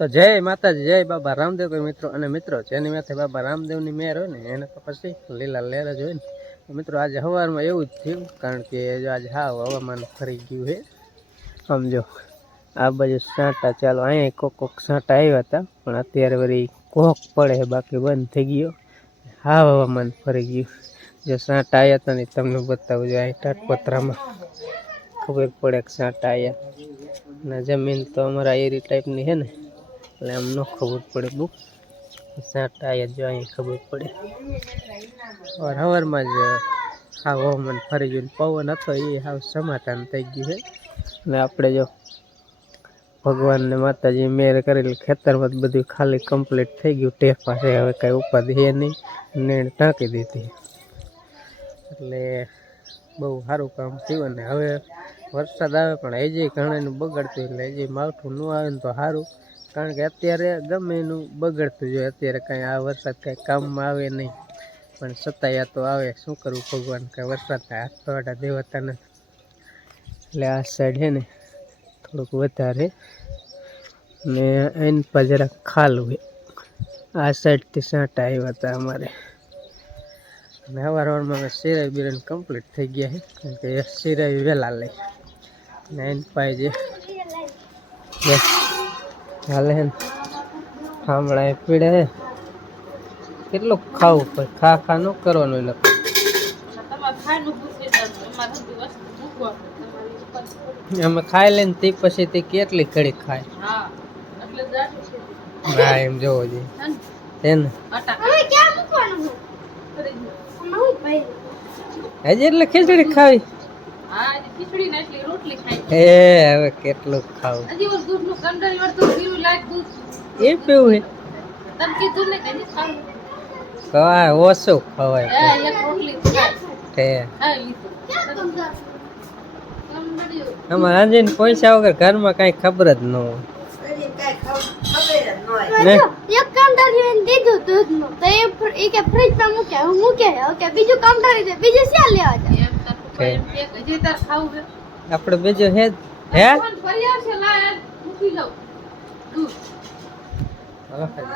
તો જય માતાજી, જય બાબા રામદેવ કોઈ મિત્રો અને મિત્રો જેની માથે બાબા રામદેવની મેર હોય ને એને તો પછી લીલા લહેર જ હોય ને. તો મિત્રો આજે સવારમાં એવું જ થયું, કારણ કે આજે હાવ હવામાન ફરી ગયું છે. સમજો આ બાજુ સાંટા ચાલો, અહીંયા કોક સાંટા આવ્યા હતા, પણ અત્યારે વળી કોક પડે છે, બાકી બંધ થઈ ગયો. હાવ હવામાન ફરી ગયું. જો સાંટા આવ્યા હતા ને તમને બતાવું, જો અહીં ટાટપત્રામાં ખબર પડે કે સાંટા આવ્યા. અને જમીન તો અમારા એરી ટાઈપની છે ને, એટલે આમ ન ખબર પડે બહુ. સાંટા આવ્યા જો અહીં ખબર પડે. સવારમાં જ હાવ હવામાન ફરી ગયું. પવન હતો એ હાવ સમાધાન થઈ ગયું છે. અને આપણે જો ભગવાનને માતાજી મેર કરેલી ખેતરમાં બધું ખાલી કમ્પ્લીટ થઈ ગયું. ટેપા છે, હવે કાંઈ ઉપાધિ છે નહીં, નેણ ટાંકી દીધી. એટલે બહુ સારું કામ થયું. અને હવે વરસાદ આવે પણ હજી ઘણાનું બગડતું, એટલે હજી માવઠું ન આવે ને તો સારું. કારણ કે અત્યારે ગમે એનું બગડતું જોઈએ. અત્યારે કાંઈ આ વરસાદ કાંઈ કામમાં આવે નહીં, પણ છતાંય આ તો આવે. શું કરવું, ભગવાન કાંઈ વરસાદના હાથ પવાડા દેવાતા નથી. એટલે આ સાઈડ છે ને થોડુંક વધારે ને એની પર જરાક ખાલું હોય. આ સાઈડથી સાંટા આવ્યા હતા અમારે. અને સવારમાં અમે સિરાઈ બિરાઈ કમ્પ્લીટ થઈ ગયા છે, કારણ કે સિરાઈ વહેલા લઈ. ને એની પાસે જે હાલે છે ને થાંભળા પીડે છે. કેટલું ખાવું પડે, ખા ન કરવાનું. અમે ખાઈ લઈને તે પછી તે કેટલી ઘડી ખાય. હા એમ જોવો જોઈએ ને. હજી એટલે ખીચડી ખાવી. એ હવે કેટલું ખાવું એ પીવું ખવાય, ઓછું ખવાય. આમાં આંજીને પૈસા વગર ઘરમાં કઈ ખબર જ ન હોય. આપડે બીજું હે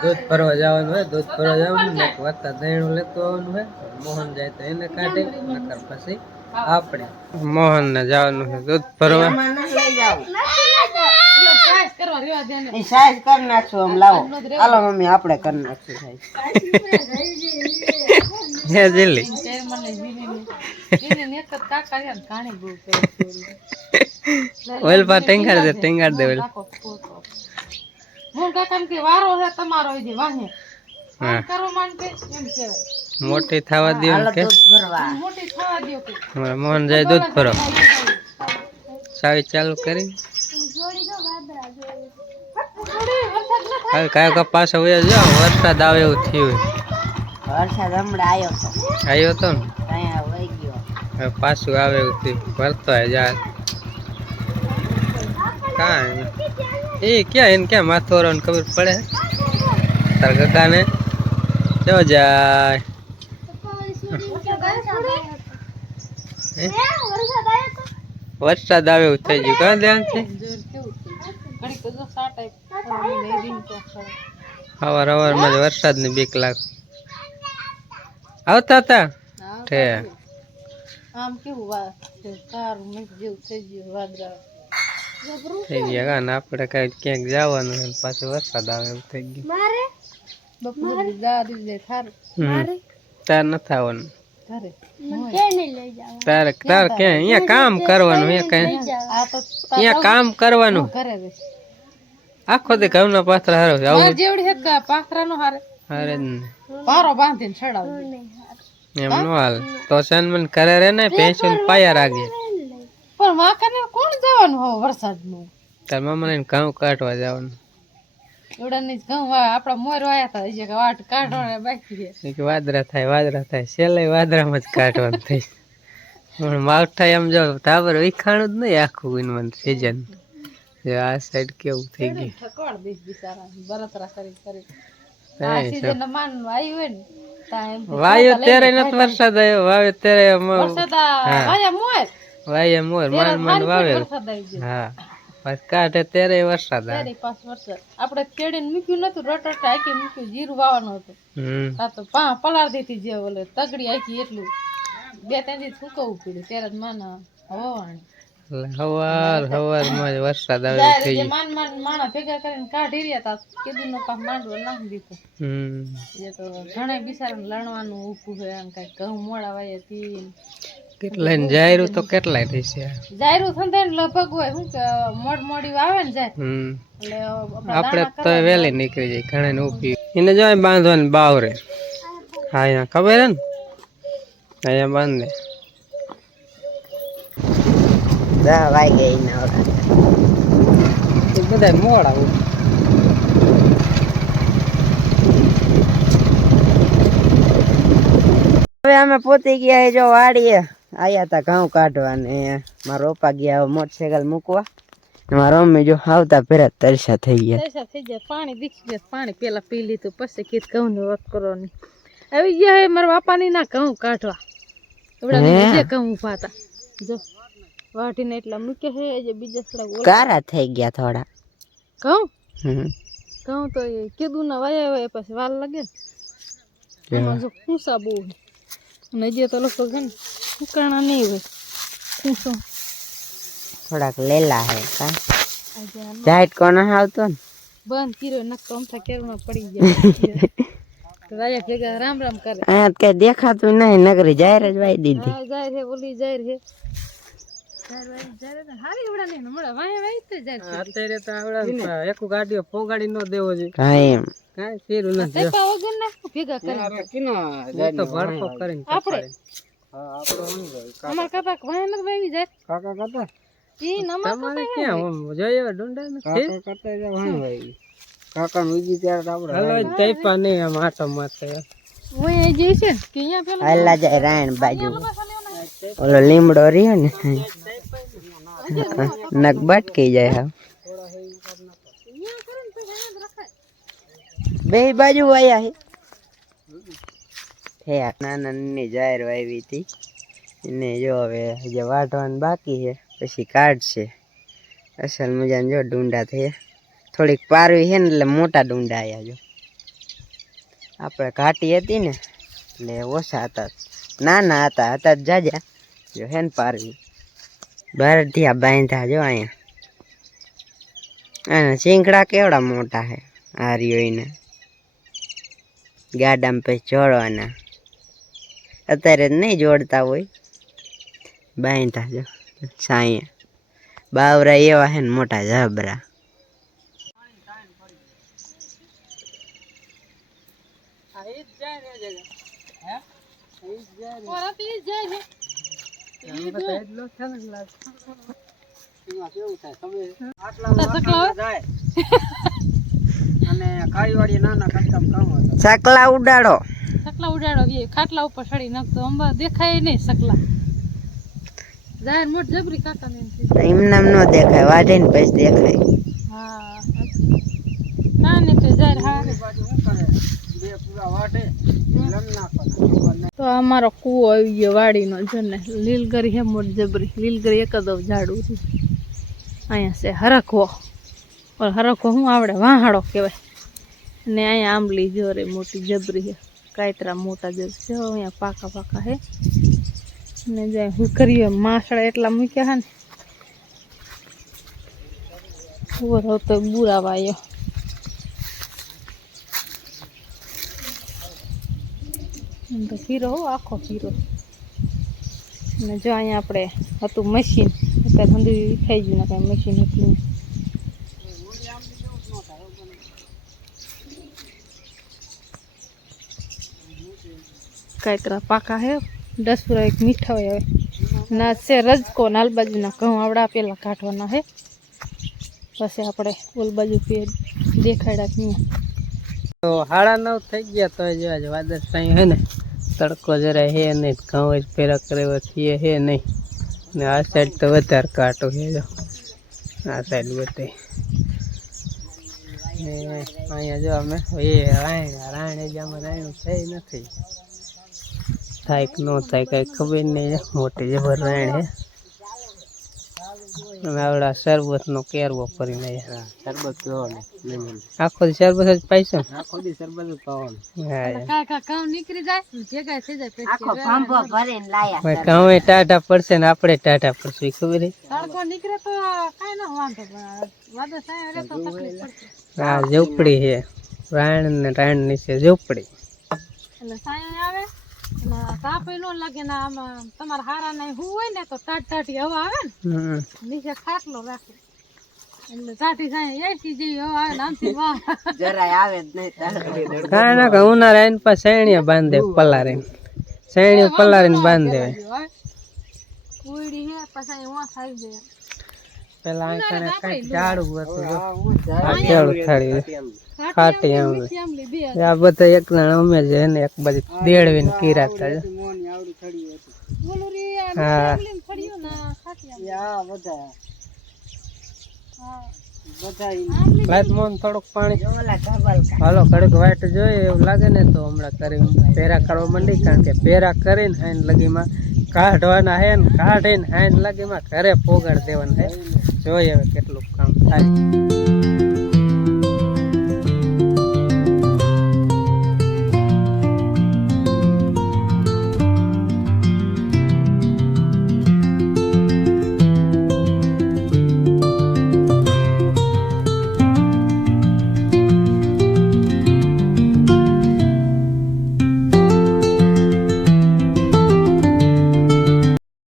દૂધ ભરવા જવાનું હોય, દૂધ ભરવા જવાનું ને વાતા દહીણું લેતું આવવાનું હોય. મોહન જાય તો એને કાઢે, નકર પછી આપણે મોહન ને જવાનું છે દૂધ ભરવા. સાઈઝ કરી નાખશું. આમ લાવો, હાલો મમ્મી આપણે કરી નાખશું હે જેલી ઓઇલ પા ટેંગાડ દે ઓઇલ. મોટી થવા દો કે મોહન જાય દૂધ ભરવા. સાવી ચાલુ કરી કાંઈ પાછો વરસાદ આવે એવું થયું. વરસાદ હમણાં આવ્યો તો ને વહી ગયો. હવે પાછું આવે એવું થયું. ભરતો જાય કાંઈ એ ક્યાં એને ક્યાં માથું વાળાને ખબર પડે. તાર કાકા ને જો જાય વરસાદ આવે એવું થઈ ગયું. કાં ધ્યાન છે સવારમાં જ વરસાદ ની બીક લાગ આવતા હતા. થઈ ગયા ને આપડે કઈ ક્યાંક જવાનું છે, પાછું વરસાદ આવે એવું થઈ ગયું. તાર નથી આવવાનું. તારે ક્યાં અહીંયા કામ કરવાનું, અહીંયા કામ કરવાનું. આખો દી ઘઉંના પાથરા હારો હારે એમ નો હાલ તો સન્માન કરે રે ને પેન્શન પાયા રાખે. કોણ જવાનું હો વરસાદ નું? તાર મામા ને ઘઉં કાઢવા જવાનું. આપડા મોર વાયા હતા, વાટ કાઢવા બાકી છે. વાદરા થાય છેલ્લે વાદરામાં જ કાઢવાનું થઈ. માવઠા એમ જો તાબર વિખાણું જ નહીં આખું સીઝન. આ સાઈડ કેવું થઈ ગયું. વાયુ ત્યારે નથી વરસાદ આવ્યો, વાવે ત્યારે વાયે મોર માંડ વાવે. હા પાછ કાઢે ત્યારે વરસાદ આવે. ત્યારે 5 વર્ષ આપણે ખેડીને મૂક્યું નતું, રટટ આખી મૂક્યું, જીરું વાવવાનું હતું. આ તો પલાળ દીધી જે ઓલે તગડી આખી, એટલું 2-3 દિવસ સુકવવું પડ્યું ત્યારે જ માના હવાણી. હવાર માં વરસાદ આવે થઈ ગયો. માણા ભેગા કરીને કાઢી રહ્યા તા, કીધું પાક માંડવો નાખી દીધો. એ તો ઘણા બિચારાને લણવાનું ઊભું હોય, આમ કઈ ઘઉં મોડા વાય હતી. કેટલા જાયરું તો કેટલાય થશે. જાયરું થંધાય ને લગભગ હોય શું કે મોડી આવે ને જાય. એટલે આપણે તો વહેલી નીકળી જાય ઘણા ને ઊભી એને જાય બાંધવાની બાવરે. હા અહીંયા ખબર હે ને, અહીંયા બાંધે 10 વાગે ના બધા મોડા. હવે અમે પોતી ગયા જો વાડીએ આયા તા ઘઉં કાઢવાને. મારા પપ્પા ગયા મોટરસાયકલ મૂકવા, મારા મમ્મી જો આવતા પેલા તરસા થઈ ગયા. પાણી દીખી ગયા, પાણી પેલા પી લીધું, પછી કીધું ઘઉં ની વાત કરવાની. આવી ગયા હે મારા બાપાની ના ઘઉં કાઢવા. એવડા ઘઉં ઉભા હતા જો વાટીને એટલા મૂકે છે. જે બીજા થોડા કારા થઈ ગયા થોડા ઘઉં. ઘઉં તો એ કીધું ના વાયા હોય પછી વાર લાગે ને. એમાં જો ખુશા બહુ અને જે તો લગભગ છે ને ઉકાણા નહીં હોય, ખુશો થોડાક લેલા હે કા જાઈટ કોણ આવતો ને બંધ કર્યો નકતો અમથા કેરમાં પડી ગયા. વાયા ભેગા રામ રામ કરે. અહીંયા કઈ દેખાતું નહીં, નગરી જાહેર જ વાઈ દીધી. હા જાહેર હે, ઓલી જાહેર હે. હારી ઉડા નહીં મળે વાય વાય તો જાય. અત્યારે તો આવડા એક ગાડીઓ પોગાડી નો દેવો છે કાઈ એમ કાઈ ફેરું નથી. તે પા વગર ના ભેગા કરે તો ભડકો કરીને આપણે. હા આપણે હું અમાર કાકા વાય ન વાવી જાય. કાકા કાકા ઈ નમા તમારે ક્યાં જોયો ડુંડા ને કાકા કાકા જ વાય વાવી. કાકા નું ત્યારે આપણે હલો તૈપા નહીં આમ આટો મારતે ઓય જે છે કે અહીંયા પેલા હાલા જાય રાયણ બાજુ ઓલો લીમડો રહ્યો ને નક બટકી જાય. હા બે બાજુ આયા હે નાના ની જાહેર વાવી હતી એને જો હવે જે વાઢવાનું બાકી છે પછી કાઢશે. અસલ મજાને જો ડુંડા થયા, થોડીક પારવી છે ને એટલે મોટા ડુંડા આવ્યા. જો આપણે ઘાટી હતી ને એટલે ઓછા હતા, નાના હતા જાજા. જો હે ને પારવી બરધિયા બાંધ્યા જો અહીંયા. આના શીંગડા કેવડા મોટા છે. આ રહ્યો એને ગાડામાં પછી જોડવાના, અત્યારે નહીં જોડતા હોય, બાંધ્યા જો સાયા. બાવરા એવા હે ને મોટા જબરા. સકલા ઉડાડો, સકલા ઉડાડો. ખાટલા ઉપર ચડી નાખતો અંબા દેખાય નહીં. સકલા જાય મોટ જબરી કાકા ને એમ નામ નો દેખાય, વાઢે ને પછી દેખાય. હા ના ને તો જાય. હા તો અમારો કૂવો આવી ગયો વાડીનો. જો ને લીલગરી હે મોટ જબરી. લીલગરી એક જ ઝાડું છે અહીંયા છે. હરખવો હરખવો શું આવડે, વાહાડો કહેવાય. ને અહીંયા આંબલી જો રે મોટી જબરી છે, કાયતરા મોટા જબર છે. અહીંયા પાકા પાકા હે ને જાય હું કરીએ માસડા એટલા મૂક્યા હે ને ઉભો તો બુરા વાયો. તો પીરો હો આખો પીરો. અને જો અહીંયા આપણે હતું મશીન, અત્યારે સુધી ખાઈ ગયું ને કાંઈ મશીન હતું. કાંઈતરા પાકા હે, 10 પૂરા એક મીઠા હોય. હવે ના છે રજકો, નાલ બાજુના ઘઉં આવડા પેલા કાઢવાના હે, પછી આપણે ઓલ બાજુ દેખાડ્યા ત્યાં. તો 9:30 થઈ ગયા. તો જો આજે વાદળ સાઈ હે ને, તડકો જરા હે નહીં, ઘઉં જ પેરા કરે છીએ હે નહીં. ને આ સાઈડ તો વધારે કાંટો છે. જો આ સાઈડ બધે અહીંયા જો અમે એ રાયણ જ આમાં રાયણું થઈ નથી. થાય કે ન થાય કઈ ખબર નહીં. મોટી જબર રાયણ હે અને આવડા શરબતનો કેરવો કરીને આવ્યા. શરબત પીવો ને આખો દી શરબત જ પાઈશો ને? આખો દી શરબત જ પીવાનું. હા કામ નીકળી જાય ભેગા થઈ જાય આખો પાંપો ભરીને લાયા. ભાઈ કામે ટાટા પડશે ને આપણે ટાટા પડશે ખબર હે? તડકો નીકળે તો કાંઈ ન વાંધો પણ વાદળ સાંય રહે તો તકલીફ પડશે. આ ઝૂંપડી છે, રાણ ને રાણ નીચે ઝૂંપડી. એટલે સાંય આવે અને તાપ ન લાગે ને આમાં તમારા હારા ને હું હોય ને તો ટાટી હવા આવે ને નીચે ખાટલો રાખે એટલે ટાટી સાંય એસી જેવી હવા આવે ને આમથી વાહ જરાય આવે જ નહીં. કાંઈ ના કે ઉનાળા એને પાસે શેણીયા બાંધે પલારીને, શેણીઓ પલારીને બાંધે. ઉડી હે પછી વાહ થઈ જાય. પેલા આંકણે કઈ ઝાડું હતું જો આ ઝાડું થાળી ખાટી આમ આ બધા એક જણ અમે છે ને એક બાજુ દેડવીને કીરા થાય. હા લાઈટ મોન થોડુંક પાણી હાલો કડક વાઈટ જોઈએ એવું લાગે ને તો હમણાં કરી પેરા કરવા માંડી, કારણ કે પેરા કરીને હાઈન લગીમાં કાઢવાના હે ને કાઢીને હાઈન લગીમાં ઘરે પોગાડ દેવાના હે. જોઈએ હવે કેટલું કામ થાય.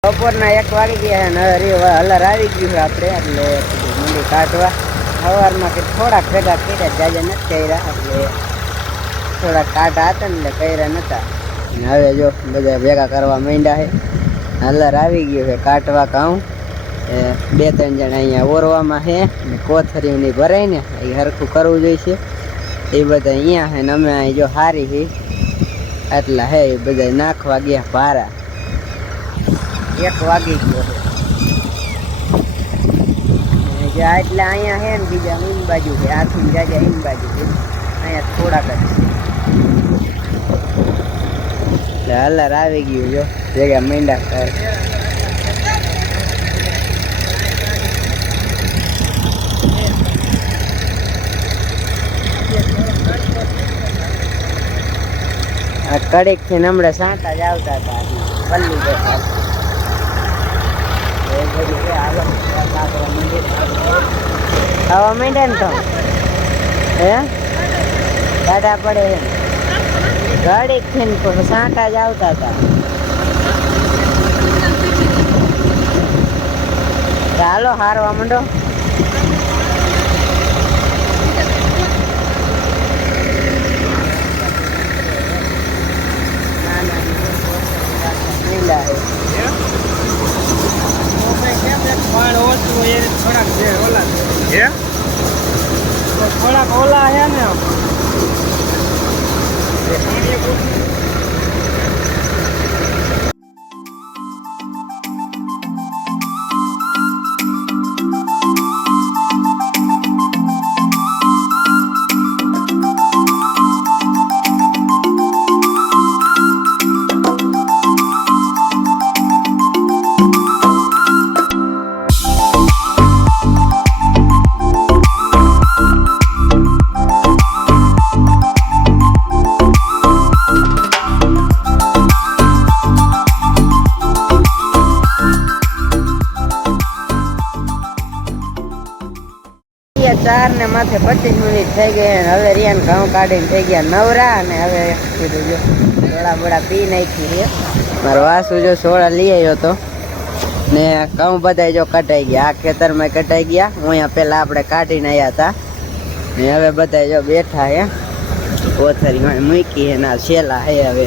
બપોરના 1 વાગી ગયા ને હવે હલર આવી ગયું છે આપણે, એટલે મંડી કાઢવા. સવારમાં કે થોડાક ભેગા કર્યા, જાજા નથી કર્યા, એટલે થોડાક કાઢા હતા ને એટલે કર્યા નતા. અને હવે જો બધા ભેગા કરવા માંડ્યા છે. હલર આવી ગયું છે કાઢવા ઘઉં. 2-3 જણા અહીંયા ઓરવામાં છે ને કોથરીઓની ભરાય ને એ હરખું કરવું જોઈશે. એ બધા અહીંયા છે ને અમે અહીં જો હારી છે એટલા હે એ બધા નાખવા ગયા ભારા. 1 વાગી ગયો છે એટલે અહીંયા હે ને બીજા ઈન બાજુ છે, આથી જાજા ઈન બાજુ છે, અહીંયા થોડાક જ છે. એટલે હલર આવી ગયું જો ભેગા મીંડા કરે. આ કડીક થી હમણાં સાંટા જ આવતા હતા પલ્લી બેઠા. આવા માંડે ને તો હે દાદા પડે ગાડી થી સાંટા જ આવતા હતા. ચાલો હારવા માંડો. થોડાક ઓલા છે ને ચાર ને માથે 25 મિનિટ થઈ ગઈ. હવે રિયાન ઘઉં કાઢીને થઈ ગયા નવરા. અને હવે કીધું જો સોડા બોડા પી નાખી છે. મારો વાસુ જો સોડા લઈ આવ્યો હતો ને ઘઉં બધા જો કટાઈ ગયા. આ ખેતરમાં કટાઈ ગયા. હું અહીંયા પેલા આપણે કાઢીને આવ્યા હતા ને હવે બધા જો બેઠા હે કોથરી મૂકી હે ના છેલા હે. હવે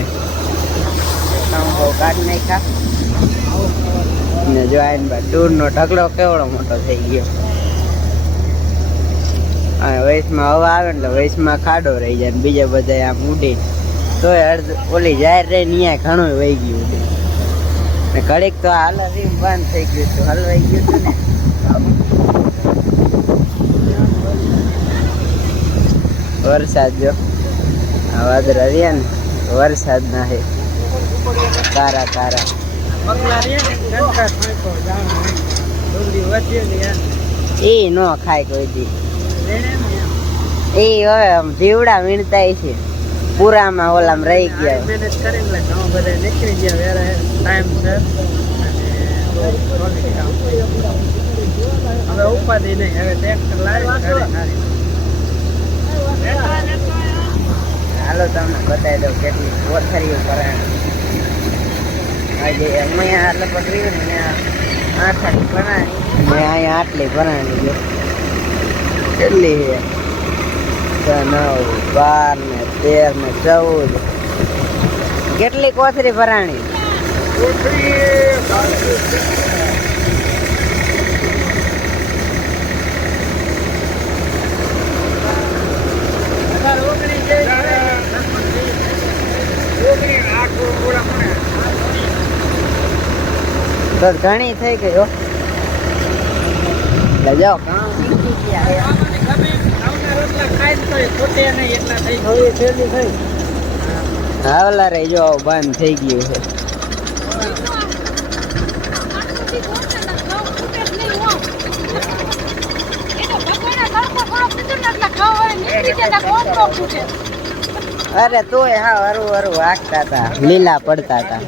ઘઉં બહુ કાઢી નાખ્યા ને જો આઈને બા ટૂરનો ઢગલો કેવડો મોટો થઈ ગયો. વયસમાં હવા આવે એટલે વયસમાં ખાડો રહી જાય. બીજા બધા આમ ઉડી તોય ઓલી જાહેર રહી ત્યાં ઘણું વહી ગયું હતું ને ઘડીક તો હાલ રીમ બંધ થઈ ગયું હતું, હલવાઈ ગયું હતું ને. વરસાદ જો આ વાદળા રહ્યા ને વરસાદ ના હે કારા કારા ડુંગળી વધ્યો ને યાર એ નો ખાય કોઈ દી. વેણે ને યાર. એ હવે આમ જીવડા વીણતાય છે પૂરામાં ઓલામાં રહી ગયા. મહેનત કરીને લે ઘઉં બધા નીકળી ગયા વેરે ટાઈમ છે અને બહુ solid કામ થયું. હવે ઉપાધિ નહીં, હવે ટ્રેક્ટર લાવી ઘરે હારી. હાલો તમને બતાવી દઉં કેટલી કોથરીઓ ભરાણી. આજે અહીંયા લગભગ રહ્યું ને ત્યાં 8 ભરાણી ને અહીંયા આટલી ભરાણી છે. કેટલી છે? 9, 12 ને 13 ને 14. કેટલી કોથરી ભરાણી? તો ઘણી થઈ ગઈ હો. એટલે જાઓ ઘઉં નીકળી ગયા. હાવલા રે જો બંધ થઈ ગયું છે. અરે તોય હા હરું હરું હાંકતા હતા, લીલા પડતા હતા.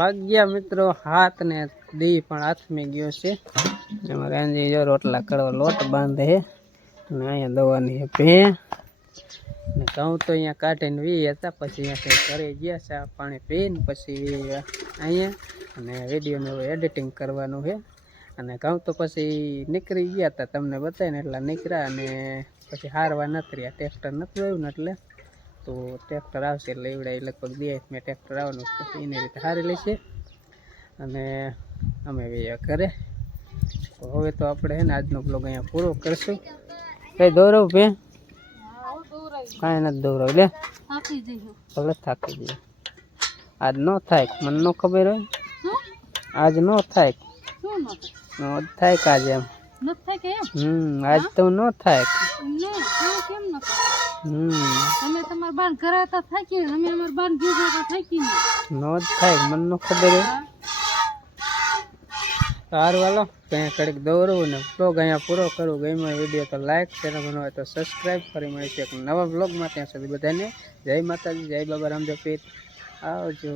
ભાગ્યા મિત્રો હાથ ને દી પણ હાથમાં ગયો છે. એમાં રાંજી જો રોટલા કરવા લોટ બાંધે છે અને અહીંયા દવાની છે ભે ને ઘઉં તો અહીંયા કાઢીને વી હતા. પછી અહીંયાથી ઘરે ગયા ચા પાણી પીને પછી અહીંયા અને વિડીયોને એડિટિંગ કરવાનું છે. અને ઘઉં તો પછી નીકળી ગયા હતા, તમને બતાવીને એટલા નીકળ્યા અને પછી હારવા નથી રહ્યા. ટ્રેક્ટર નથી આવ્યું ને એટલે તો ટ્રેક્ટર આવશે એટલે એવડા લગભગ 2 મેં ટ્રેક્ટર આવવાનું પછી એની રીતે હારી લેશે અને અમે ઘરે. તો હવે તો આપણે છે ને આજનો બ્લોગ અહીંયા પૂરો કરશું. કઈ દોરવ ભે? કાંઈ નથી દોરવ લે, ભલે થાકી જઈએ. આજ ન થાય, મને ન ખબર હોય. આજ ન થાય, થાય કે આજે એમ આજ તો ન થાય. તમે તમાર બાન ઘરે તો થાકી, અમે અમાર બાન ગયો તો થાકી નો થાય, મને નો ખબર હોય. સારું હાલો ત્યાં કડીક દોરવું ને બ્લોગ અહીંયા પૂરો કરું. ગમ્યો વિડીયો તો લાઈક, ચેનલ બનાવે તો સબસ્ક્રાઈબ. ફરી મળીશું એક નવા બ્લોગમાં. ત્યાં સુધી બધાને જય માતાજી, જય બાબા રામદેવ પીર. આવજો.